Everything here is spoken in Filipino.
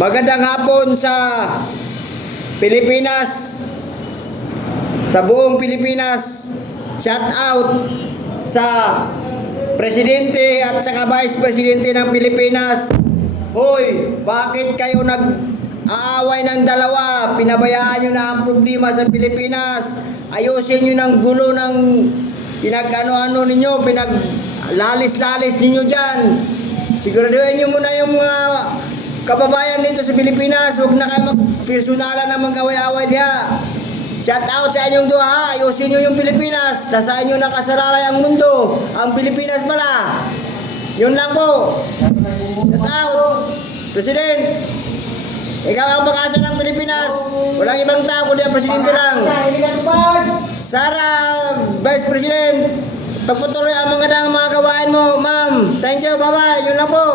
Magandang hapon sa Pilipinas, sa buong Pilipinas. Shout out sa Presidente at saka Vice Presidente ng Pilipinas. Hoy, bakit kayo nag-aaway ng dalawa? Pinabayaan nyo na ang problema sa Pilipinas. Ayusin nyo ng gulo ng pinag-ano-ano ninyo, pinag-lalis-lalis ninyo dyan. Siguraduhin nyo muna yung mga kababayan dito sa Pilipinas. Huwag na kayo mag-personalan na mag-away-away diha. Shout out sa inyong duha, ha? Ayusin nyo yung Pilipinas. Nasa inyo nakasaralay ang mundo. Ang Pilipinas pala. Yun lang po. Shout out. President, ikaw ang mag-asa ng Pilipinas. Walang ibang tao kundi ang Presidente lang. Sara, Vice President, pagpatuloy ang mga gawain mo, ma'am. Thank you, bye-bye. Yun lang po.